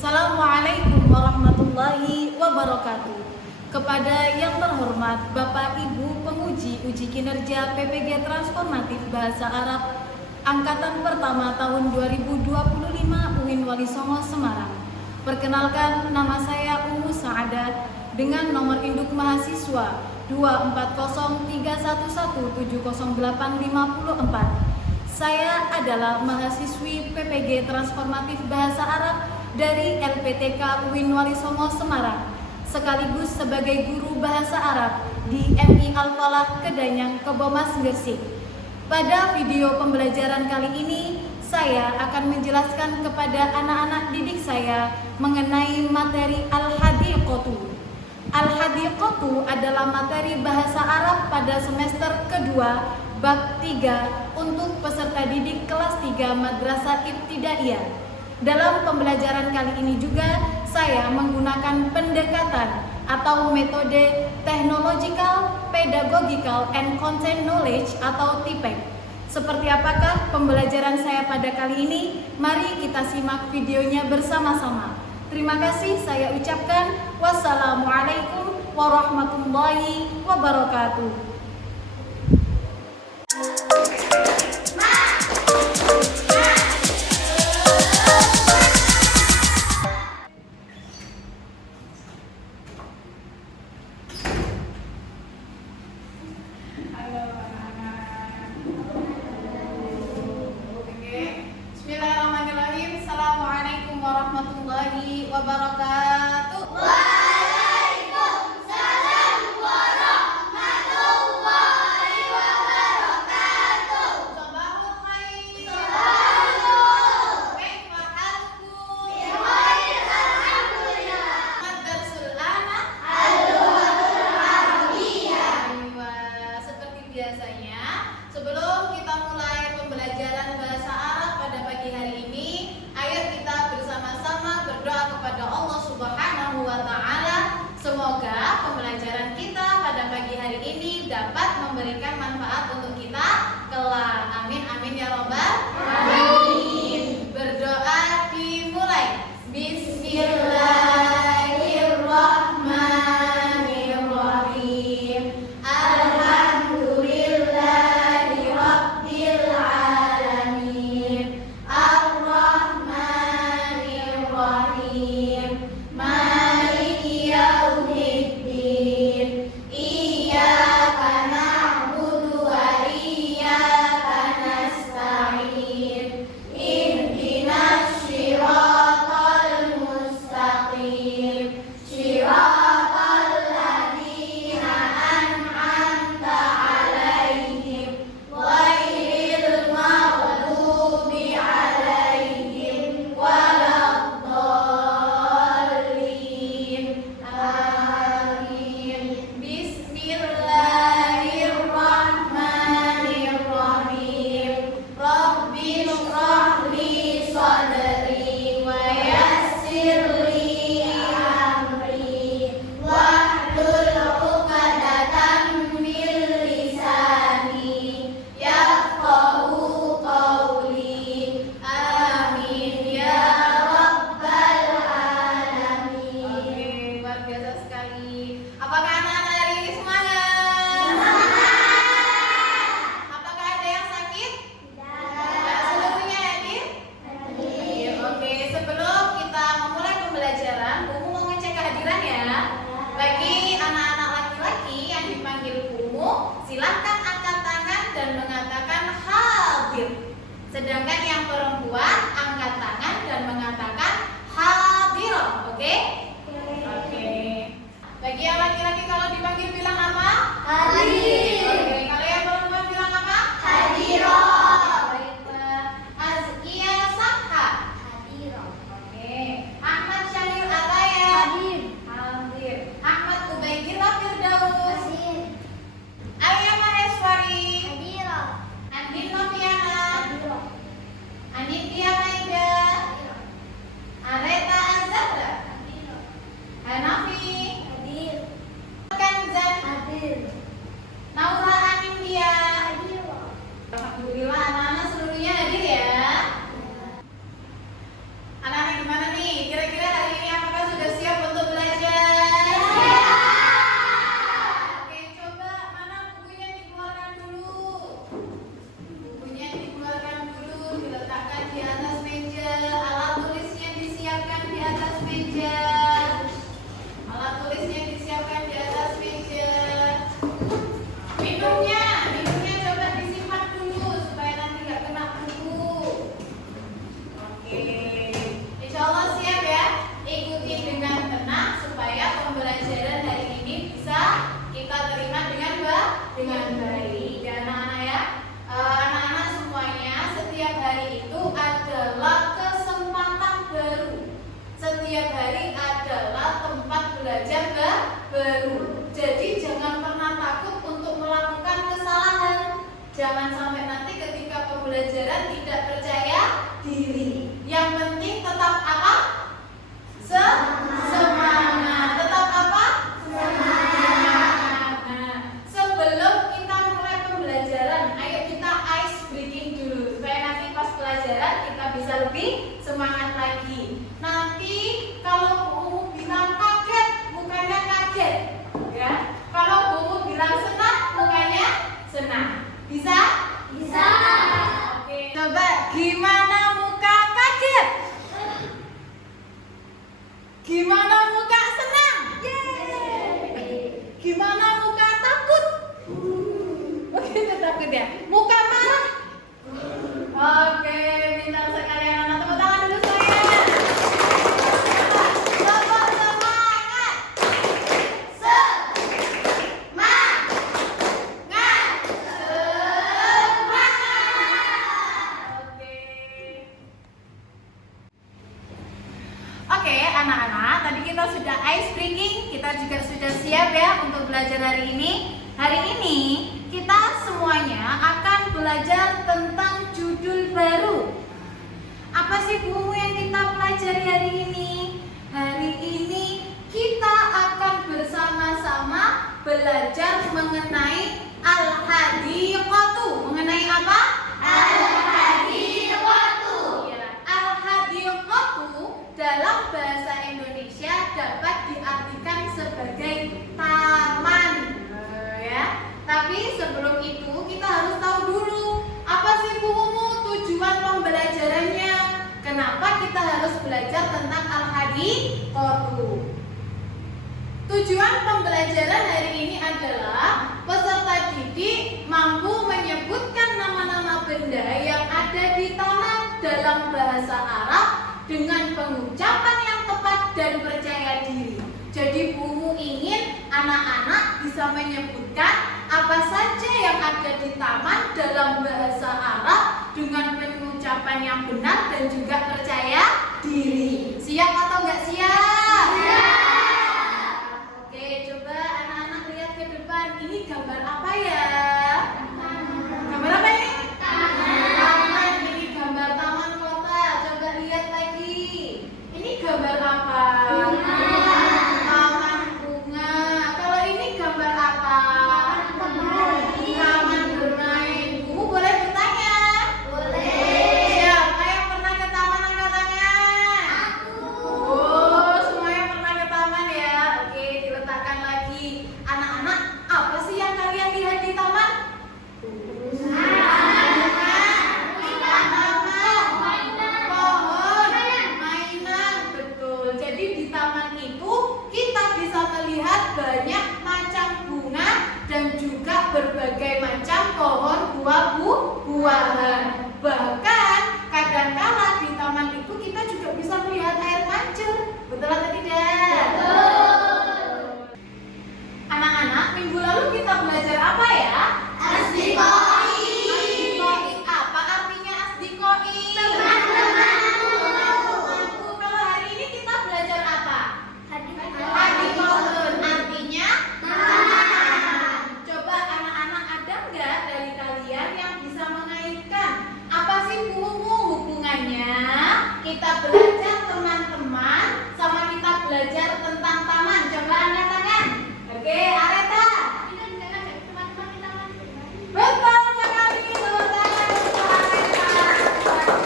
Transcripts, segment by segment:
Assalamualaikum warahmatullahi wabarakatuh. Kepada yang terhormat Bapak Ibu penguji uji kinerja PPG Transformatif Bahasa Arab Angkatan Pertama tahun 2025 UIN Wali Songo Semarang. Perkenalkan, nama saya Ummu Sa'adat dengan nomor induk mahasiswa 24031170854. Saya adalah mahasiswi PPG Transformatif Bahasa Arab dari LPTK UIN Wali Songo Semarang, sekaligus sebagai guru bahasa Arab di MI Al-Falah Kedanyang Kebomas Gresik. Pada video pembelajaran kali ini, saya akan menjelaskan kepada anak-anak didik saya mengenai materi Al-Hadiqatu. Al-Hadiqatu adalah materi bahasa Arab pada semester kedua bab 3 untuk peserta didik kelas 3 Madrasah Ibtidaiyah. Dalam pembelajaran kali ini juga saya menggunakan pendekatan atau metode Technological, Pedagogical, and Content Knowledge atau TPEK. Seperti apakah pembelajaran saya pada kali ini? Mari kita simak videonya bersama-sama. Terima kasih saya ucapkan. Wassalamualaikum warahmatullahi wabarakatuh. Bismillahirrahmanirrahim. Assalamualaikum warahmatullahi wabarakatuh. Waalaikumsalam warahmatullahi wabarakatuh. Sabahul khair. Sabahul. Kaifa halkum? Bikhair, alhamdulillah. Madrasul anak. Al-Lughatul Arabiyyah. Aywa, seperti biasanya, sebelum kita mulai pembelajaran bahasa Arab pada pagi hari ini, ayo kita bersama-sama berdoa kepada Allah Subhanahu wa Ta'ala. Semoga pembelajaran kita pada pagi hari ini dapat memberikan manfaat untuk kita kelak. Amin amin ya robbal alamin. Berdoa dimulai. Bismillahirrahmanirrahim. Alhamdulillahi rabbil alamin. Ar-Rahmanir-Rahim. Maliki yaumiddin. Iyyaka na'budu wa iyyaka nasta'in. Ihdinas shiratal mustaqim. Shiratal ladzina an'amta 'alaihim ghairil maghdubi 'alaihim waladdallin. Amin. Bismillahirrahmanirrahim. Rabbi shrah li sadri wa yassir li amri wahlul 'uqdatam min lisani yafqahu qawli. Amin ya rabbal alamin. Oke, luar biasa sekali. Apakah anak-anak hari ini semangat? Apakah ada yang sakit? Tidak seluruhnya ya, Din? Iya, oke. Sebelum kita memulai pembelajaran, Umu mau ngecek kehadiran ya. Bagi anak-anak laki-laki yang dipanggil Umu, silahkan angkat tangan dan mengatakan hadir. Sedangkan yang perempuan angkat tangan dan mengatakan hadirah. Oke? Oke. Bagi yang laki-laki kalau dipanggil bilang apa? Hadir. Oke. Kalau yang perempuan bilang apa? Hadirah. Baiklah. Azkia Sakha. Hadirah. Oke. Ahmad Syahir Ataya. Hadir. Hadir. Ahmad Ubaidillah Firdaus. Hadir. Arya Maheswari. Hadirah. Andin Noviana. Hadirah. Anindya Maida. Areta Azhara. Hadirah. Hanafi. Hadir. Kanzan. Hadir. Naura Anindya. Hadirah. Alhamdulillah anak-anak seluruhnya hadir ya. Anak-anak gimana nih? Kira-kira Jangan sampai nanti ketika pembelajaran tidak percaya diri. Yang penting tetap apa? Semangat. Tetap apa? Semangat. Nah, sebelum kita mulai pembelajaran, ayo kita ice breaking dulu supaya nanti pas pelajaran kita bisa lebih semangat lagi. Nanti kalau Bu Umu bilang kaget, mukanya kaget, ya. Kalau Bu Umu bilang senang, mukanya senang. Bisa? Bisa. Oke. Coba gimana muka kaget? Gimana muka senang? Yeay. Gimana muka takut? Oke, takut ya. Muka marah? Oke, minta sekalian anak tepuk tangan dulu saya. Coba semangat. Semangat. Oke, anak-anak, tadi kita sudah ice breaking, kita juga sudah siap ya untuk belajar hari ini. Hari ini kita semuanya akan belajar tentang judul baru. Apa sih buku yang kita pelajari hari ini? Hari ini kita akan bersama-sama belajar mengenai al-hadiqatu. Mengenai apa? Al-hadiqatu. Ya, al-hadiqatu dalam bahasa Indonesia dapat diartikan sebagai taman. Ya. Tapi sebelum itu kita harus tahu dulu apa sih bukumu tujuan pembelajarannya. Kenapa kita harus belajar tentang al-hadiqatu? Tujuan pembelajaran hari ini adalah peserta didik mampu menyebutkan nama-nama benda yang ada di taman dalam bahasa Arab dengan pengucapan yang tepat dan percaya diri. Jadi bumu ingin anak-anak bisa menyebutkan apa saja yang ada di taman dalam bahasa Arab dengan pengucapan yang benar dan juga percaya diri. Siap atau enggak siap? Siap. Oke, coba anak-anak lihat ke depan. Ini gambar apa ya? Gambar apa ini? Taman. Ini gambar taman kota. Coba lihat lagi. Ini gambar apa? Taman bunga. Kalau ini gambar apa? Taman bermain. Bumu boleh bertanya? Boleh. Siapa yang pernah ke taman angkat tangan? Oh, semuanya pernah ke taman ya. Oke, diletakkan lagi. Anak-anak, apa sih yang kalian lihat di taman? Pohon, mainan, betul. Jadi di taman itu kita bisa melihat banyak macam bunga dan juga berbagai macam pohon buah-buahan. Bahkan kadang-kala di taman itu kita juga bisa melihat air mancur. Betul atau tidak? Betul. Anak-anak, minggu lalu kita belajar apa ya? Asdikoi. Apa artinya asdikoi? Teman-temanku. Kalau hari ini kita belajar apa? Hadikoun. Artinya teman. Coba anak-anak, ada nggak dari kalian yang bisa mengaitkan apa sih buku hubungannya kita belajar teman-teman sama kita belajar tentang taman? Coba angkat tangan. Oke, Areta. Betul sekali, tepuk tangan untuk Areta. Luar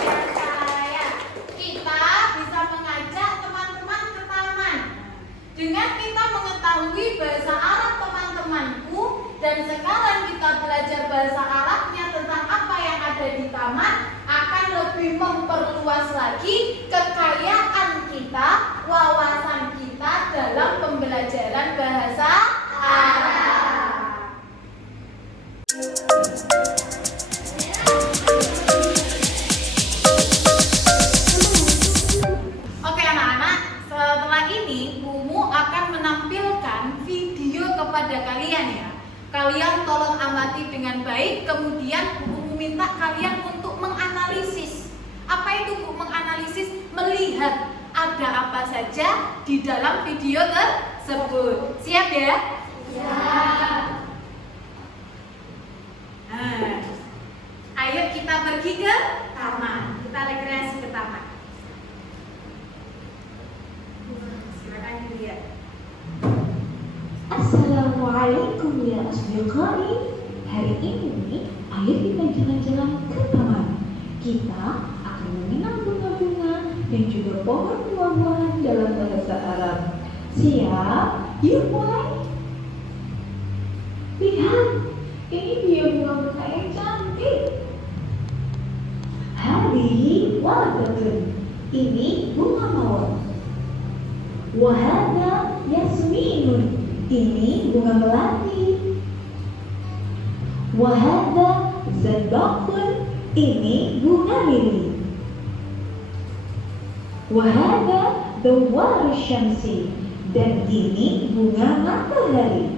biasa ya. Kita bisa mengajak teman-teman ke taman dengan kita mengetahui bahasa Arab teman-temanku, dan sekarang kita belajar bahasa Arabnya tentang apa yang ada di taman akan lebih memperluas lagi kekayaan kita, wawasan kita dalam pembelajaran bahasa Arab. Oke anak-anak, setelah ini Bumu akan menampilkan video kepada kalian ya. Kalian tolong amati dengan baik, kemudian Bumu minta kalian untuk menganalisis. Apa itu Bu? Menganalisis, melihat ada apa saja di dalam video tersebut. Siap ya? Siap. Nah, pergi ke taman. Kita rekreasi ke taman. Silakan dilihat. Assalamualaikum ya asdiqai. Hari ini ayo kita jalan-jalan ke taman. Kita akan mengenal bunga-bunga dan juga pohon buah-buahan dalam bahasa Arab. Siap? Yuk mulai. Lihat, ini dia bunga-bunga yang cantik. Hadhihi waradatun. Ini bunga mawar. Wahada yasminun. Ini bunga melati. Wahada zadaqun. Ini bunga lili. Wahada dawar syamsi. Dan ini bunga matahari.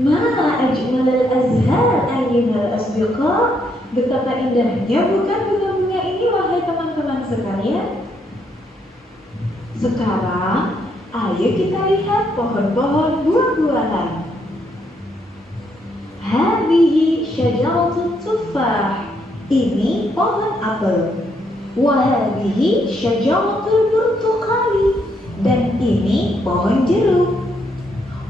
Ma ajmal al-azhar ayyuhal asdiqa. Betapa indahnya bukan bunga-bunga ini wahai teman-teman sekalian. Sekarang ayo kita lihat pohon-pohon buah-buahan. Hadhihi syajaratut tufah. Ini pohon apel. Wa hadhihi syajaratul burtuqali. Dan ini pohon jeruk.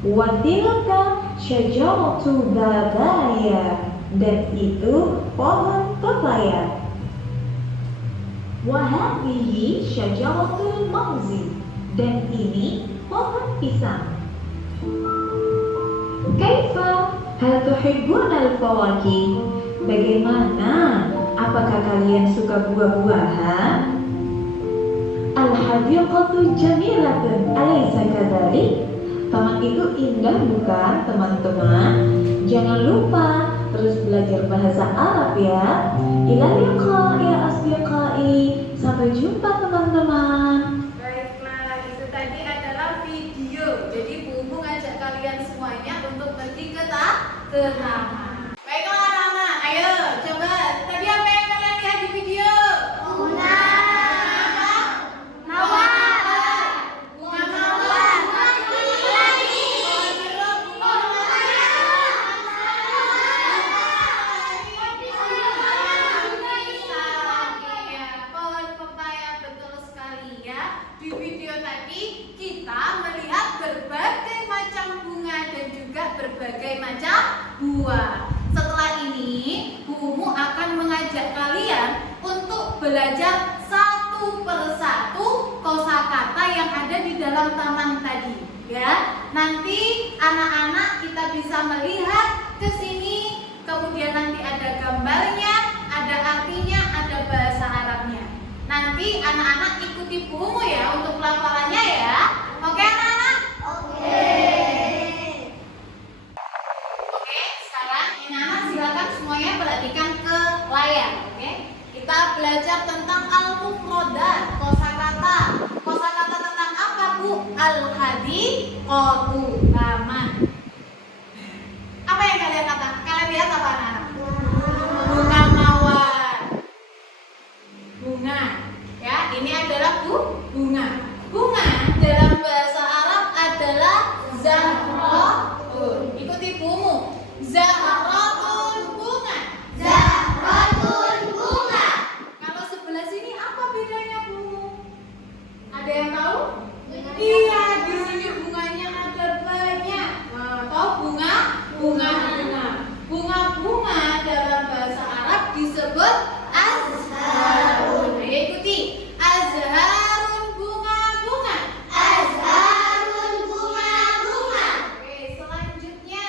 Wa tilka syajaratu babaya. Dan itu pohon pepaya. Wa hadhihi syajaratul mawzi. Dan ini pohon pisang. Kaifa hal tuhibbunal fawakih? Bagaimana? Apakah kalian suka buah-buahan? Al-hadiqatu jamilatun, alaysa kadzalik? Taman itu indah bukan, teman-teman? Jangan lupa terus belajar bahasa Arab ya. Ila liqa ya asdiqai. Sampai jumpa teman-teman. Baiklah, itu tadi adalah video. Jadi Bu ngajak kalian semuanya untuk pergi ke taman. Baiklah anak-anak, ayo coba. Tadi apa yang kalian lihat di video? Bunga Mawar. Bunga mawar. Pohon pepaya, betul sekali ya. Di video tadi kita melihat berbagai macam bunga dan juga berbagai macam buah. Setelah ini, Bumu akan mengajak kalian untuk belajar satu persatu kosakata yang ada di dalam taman tadi. Ya, nanti anak-anak kita bisa melihat ke sini, kemudian nanti ada gambarnya, ada artinya, ada bahasa Arabnya. Nanti anak-anak ikuti Bumu ya untuk pelafalannya ya. Oke anak-anak? Oke, sekarang anak-anak silakan semuanya perhatikan ke layar. Oke, kita belajar tentang al-mufradat, kosakata. Kosakata tentang apa Bu? Al-hadiqatu, taman. Apa yang kalian kata? Kalian lihat apa anak-anak? Bunga mawar. Bunga. Ya, ini adalah bunga. Bunga dalam bahasa Arab adalah zahratun. Ikuti Bumu. Zahratun bunga. Zahratun bunga. Kalau sebelah sini apa bedanya Bumu? Ada yang tahu? Iya, di sini bunganya ada banyak. Nah, tahu bunga? Bunga dalam bahasa Arab disebut azharun. Ayo ikuti. Azharun bunga-bunga. Azharun bunga-bunga. Oke, selanjutnya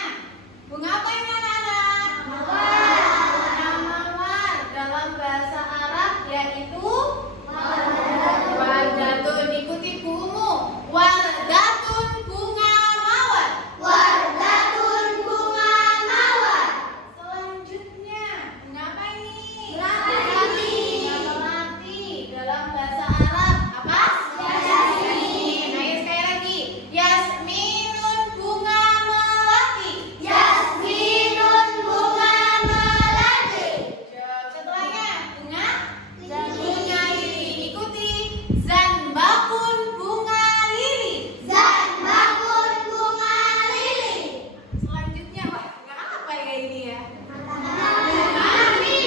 bunga apa ini anak-anak? Mawar. Bunga mawar dalam bahasa Arab yaitu Wardatun. wardatun. Ikuti Bumu. Wardatun bunga mawar. Wardatun bunga mawar. Selanjutnya bunga apa ini? Melati. Bunga melati dalam bahasa Arab apa? Yasmin. Ayo sekali lagi. Yasminun bunga melati. Yasminun bunga melati. Setelahnya bunga Lili. lili. Ikuti. Zanbakun bunga lili. Zanbakun bunga lili. Selanjutnya wah bunga apa ya ini ya? Matahari.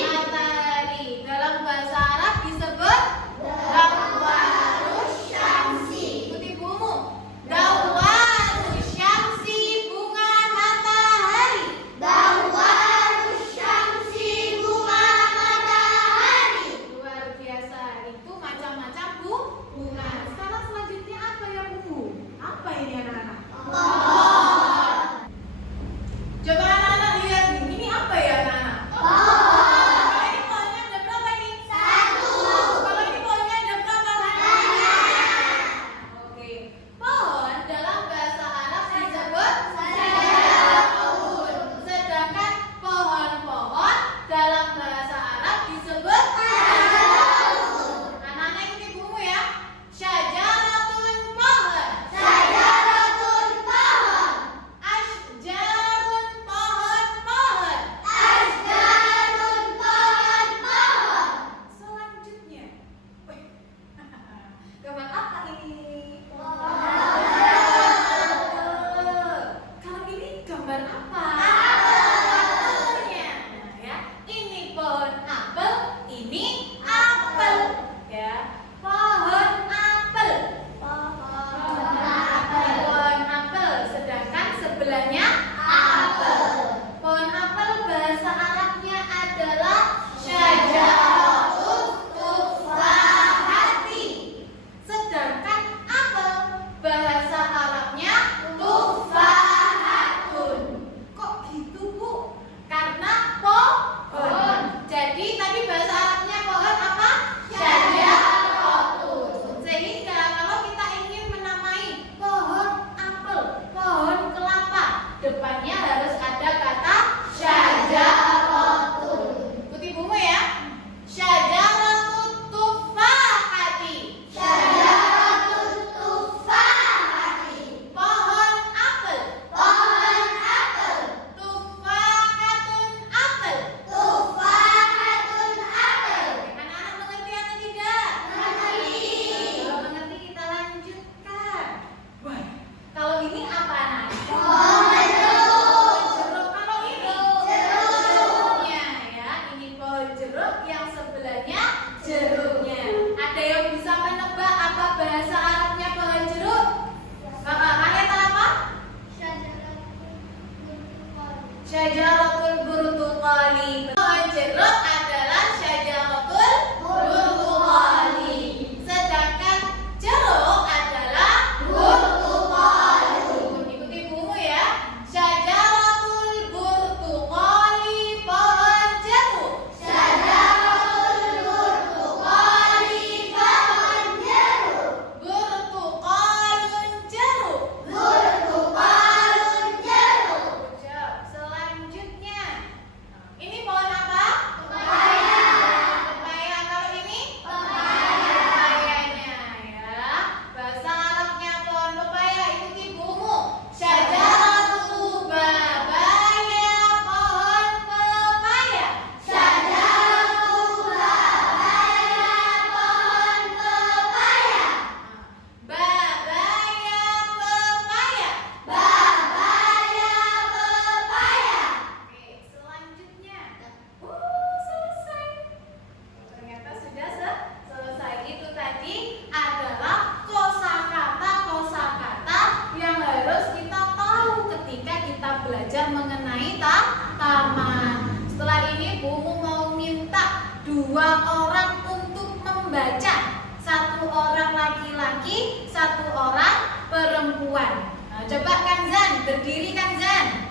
membaca. Satu orang laki-laki, satu orang perempuan. Nah, coba Kanzan, berdiri Kanzan.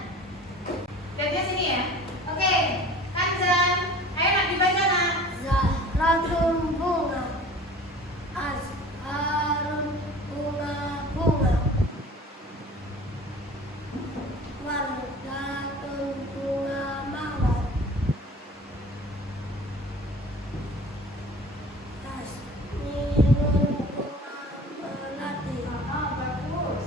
Lihatnya sini ya. Oke, Kanzan, ayo nak dibaca nak. Zahratun bunga, azharun bunga-bunga, wardatun bunga mawar, tasninun bunga melati, Bagus.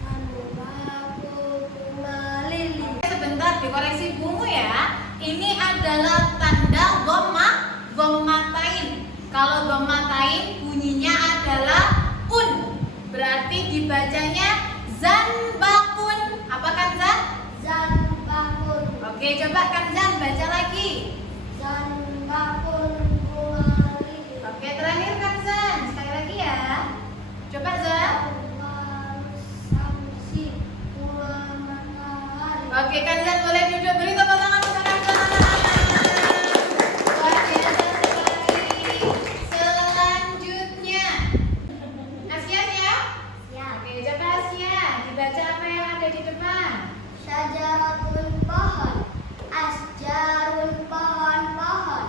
sanubatu bunga lili. Sebentar dikoreksi bungu ya. Ini adalah tanda dhammatain. Kalau dhammatain bunyinya adalah un. Berarti dibacanya zanbakun. Apa Kanzan? Zanbakun, Oke, coba Kanzan baca lagi. zanbakun bunga lili. Oke, terakhir Kanzan. Sekali lagi ya. Coba Zan. Samsi bunga matahari. Oke, Kanzan boleh duduk. Beri tepuk tangan untuk Kanzan. Luar biasa sekali. Selanjutnya, Asia ya. Ya. Oke, coba Asia. Dibaca apa yang ada di depan. Syajaratun pohon, asjarun pohon-pohon,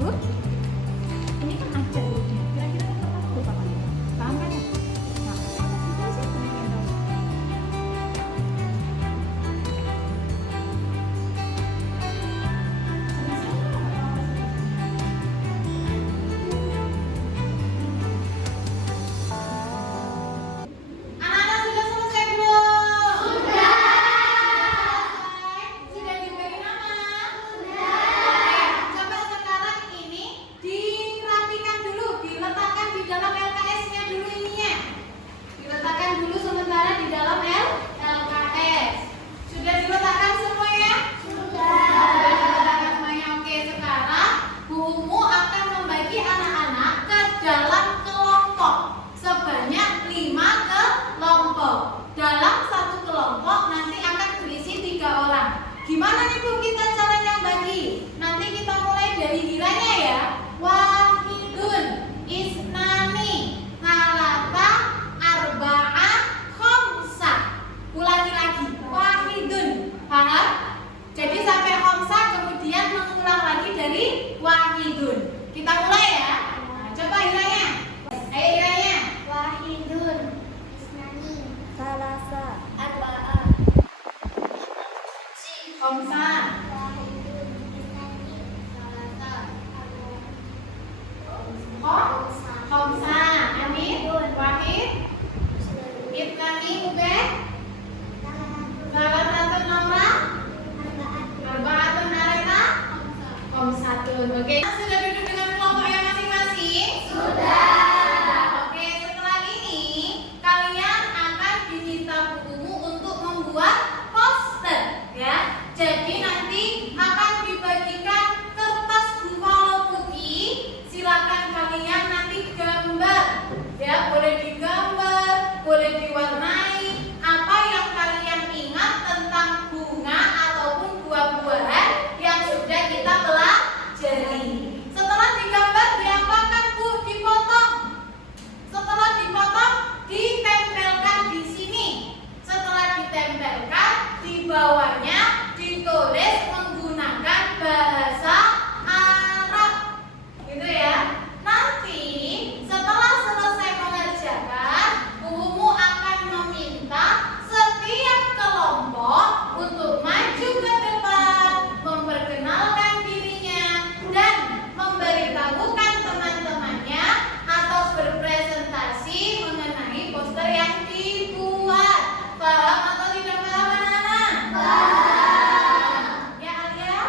huruf? Ini kan ada hurufnya. Kira-kira yang pertama huruf apa? Paham kan? Nah, kita sih pengen tahu. Anak-anak sudah selesai belum? Sudah. Sudah diberi nama? Sudah. Coba sekarang ini dirapikan dulu, diletakkan di dalam LKS-nya dulu ininya. Diletakkan dulu sementara di dalam LKS. Sudah diletakkan semua ya? Sudah. Sudah diletakkan semuanya. Oke, sekarang Bu Umu akan membagi anak-anak ke dalam kelompok sebanyak 5 kelompok. Dalam satu kelompok nanti akan berisi 3 orang. Gimana nih Bu kita caranya bagi? Nanti kita mulai dari hilangnya ya. Wahidun, isnani, salasa, arba'a, khamsa. Ulangi lagi. Wahidun. Paham? Jadi sampai khamsa kemudian mengulang lagi dari wahidun. Kita mulai ya. Nah, coba hilangnya. Ayo hilangnya. Wahidun, isnani, Salasa. arba'a. Khamsa. Wahidun, isnani, salasa, arba'a. Khamsa. Amin. Wahid. Itnani ubeh. Salasatun nomra. Arba'atun areta. Khamsatun. Oke. Sudah duduk dengan kelompoknya masing-masing? Sudah. Oke, setelah ini kalian akan diminta bukumu untuk membuat poster ya. Jadi nanti akan dibagikan kertas buffalo putih. Silakan kalian nanti gambar ya, boleh digambar, boleh diwarnai apa yang kalian ingat tentang bunga ataupun buah-buahan yang sudah kita pelajari. Setelah digambar diapakan Bu? Dipotong. Setelah dipotong ditempelkan di sini. Setelah ditempelkan di bawahnya ditulis menggunakan bahasa Arab. Gitu ya. Nanti setelah selesai mengerjakan, Bumu akan meminta setiap kelompok untuk maju ke depan, memperkenalkan dirinya dan memberitahukan teman-temannya atau berpresentasi mengenai poster yang dibuat. Paham atau tidak paham anak-anak? Paham. Ya Alia?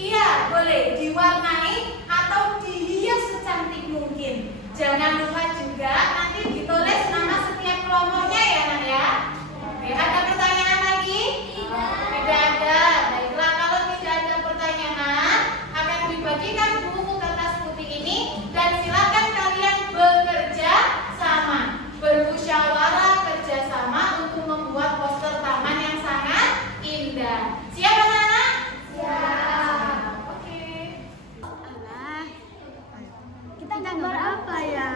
Iya, boleh diwarnai atau dihias secantik mungkin. Jangan lupa juga nanti ditulis nama setiap kelompoknya ya Nak ya. Oke, ada pertanyaan lagi? Tidak ada. Baiklah, kalau tidak ada pertanyaan, akan dibagikan buku kertas putih ini dan silakan kalian bekerja sama, bermusyawarah kerjasama untuk membuat poster taman yang sangat indah. Siap anak-anak? Siap. Oke. Alah. Kita gambar apa ya?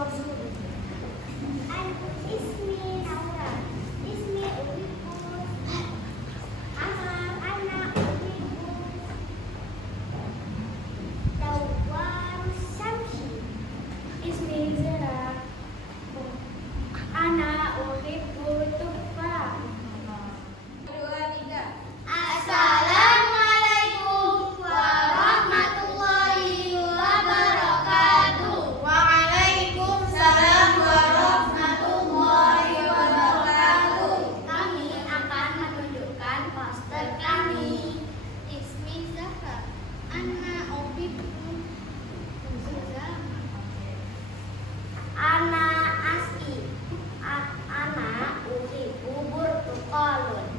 mauzun. Ismi Naura. Ismi Uwiku. Ana Uwiku. Dawar Syamsi. Ismi Zara. Ana Uwiku Tufa. Assalamualaikum warahmatullahi wabarakatuh. Waalaikumsalam warahmatullahi wabarakatuh. Kami akan menunjukkan poster kami. Ismi Zahra. Ana Ubiku. Ana As'i. Ana Uhibu Burtuqalun.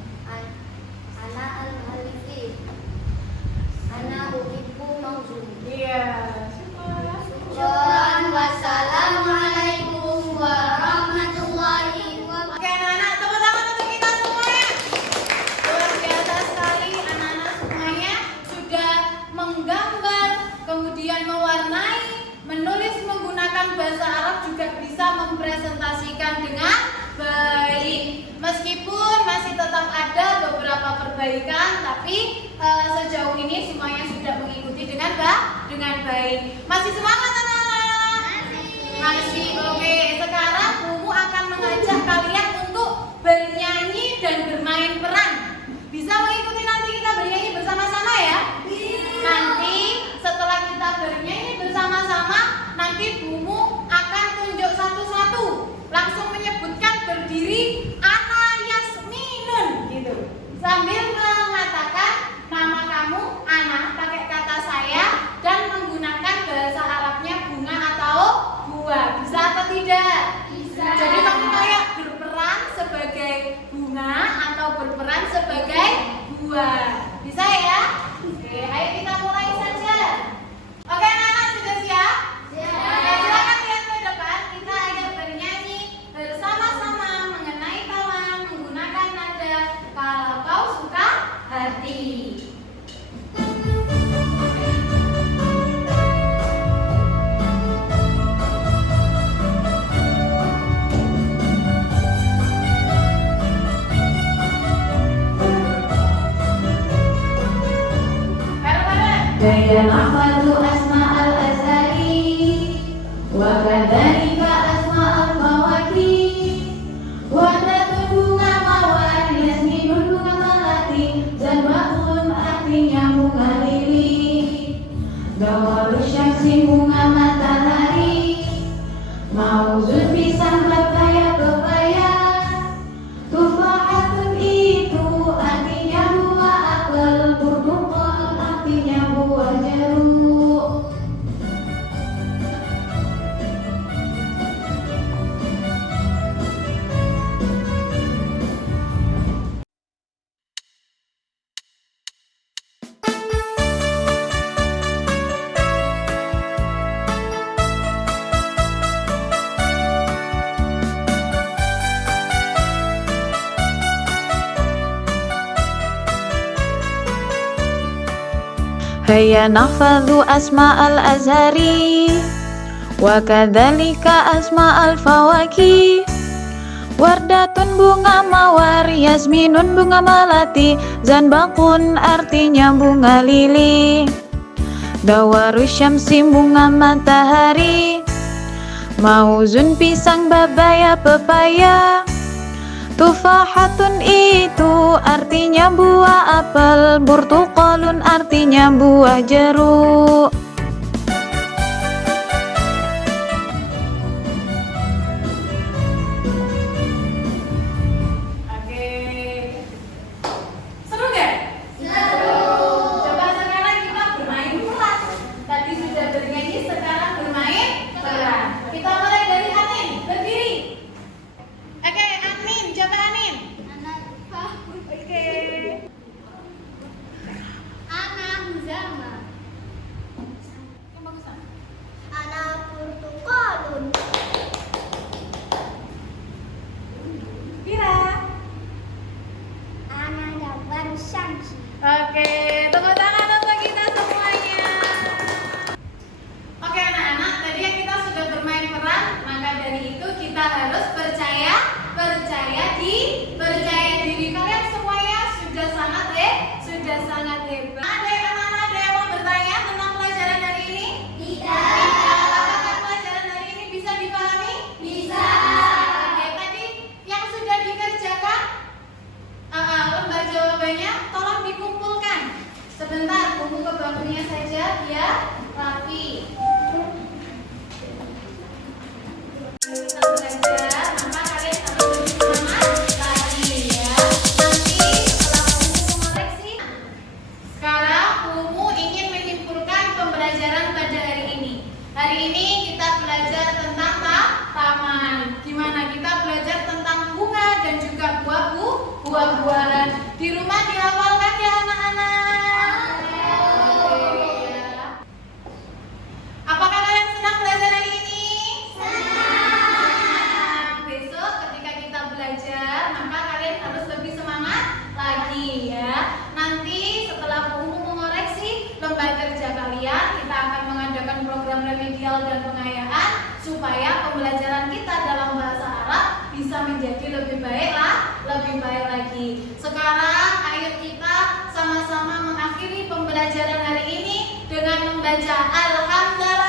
Ana Al-Halifi. Ana Uhibu Mauzun. Iya. Syukran. Wassalamualaikum warahmatullahi wabarakatuh. Oke anak-anak, tepuk tangan untuk kita semuanya. Luar biasa sekali anak-anak semuanya sudah menggambar, kemudian mewarnai, menulis menggunakan bahasa Arab, juga bisa mempresentasikan dengan baik. Meskipun masih tetap ada beberapa perbaikan, tapi sejauh ini semuanya sudah mengikuti dengan baik. Masih semangat anak-anak? Masih. Oke, sekarang Mumu akan mengajak kalian untuk bernyanyi dan bermain peran. Bisa mengikuti nanti kita bernyanyi bersama-sama ya? Nanti setelah kita bernyanyi bersama-sama, nanti Mumu akan tunjuk satu-satu, langsung menyebutkan berdiri Ana Yasminun gitu, sambil mengatakan nama kamu Ana pakai kata saya dan menggunakan bahasa Arabnya bunga atau buah. Bisa atau tidak? Bisa. Jadi kamu kayak berperan sebagai bunga atau berperan sebagai buah. Bisa ya? Oke, ayo kita mulai saja. Oke anak-anak, sudah siap? Oke, silakan lihat ke depan. Kita akan bernyanyi bersama-sama mengenai kawan menggunakan nada Kalau Kau Suka Hati. Kaya nahfadzu asma'al azhari wa kadzalika asma'al fawakih wardatun bunga mawar yasminun bunga melati zanbaqun artinya bunga lili dawarus syamsi bunga matahari mauzun pisang pepaya tufahatun itu artinya buah apel burtuqal artinya buah jeruk. Haya nahfadzu asma'al azhari wa kadzalika asma'al fawakih wardatun bunga mawar yasminun bunga melati zanbaqun artinya bunga lili dawarus syamsi bunga matahari mauzun pisang babaya pepaya tufahatun itu artinya buah apel burtuqalun artinya buah jeruk. Oke. Seru nggak? Seru. Coba sekarang kita bermain peran. Tadi sudah bernyanyi, sekarang bermain peran. Kita mulai dari Anin, berdiri. Oke, Anin, coba Anin. Ana Tufa. Oke. Ana Huzama. kita harus percaya diri. Kalian semuanya sudah sangat hebat. Anak-anak ada yang mau bertanya tentang pelajaran hari ini? Apakah pelajaran hari ini bisa dipahami? Bisa. Oke, tadi yang sudah dikerjakan, lembar jawabannya tolong dikumpulkan. Sebentar, tunggu ke bangkunya saja biar rapi. Kita belajar, maka kalian harus lebih semangat lagi ya. Nanti setelah Umu mengoreksi, sekarang Umu ingin menyimpulkan pembelajaran pada hari ini. Hari ini kita belajar tentang taman. Gimana kita belajar tentang bunga dan juga buah-buahan. Di rumah dihafalkan ya anak-anak. Oke, ya. Apakah kalian senang belajar hari ini? Senang. Besok ketika kita belajar, maka kalian harus lebih semangat lagi ya. Nanti setelah Umu mengoreksi lembar kerja kalian, kita akan mengadakan program remedial dan pengayaan supaya pembelajaran kita dalam bahasa Arab bisa menjadi lebih baik lagi. Sekarang ayo kita sama-sama mengakhiri pembelajaran hari ini dengan membaca Alhamdulillah.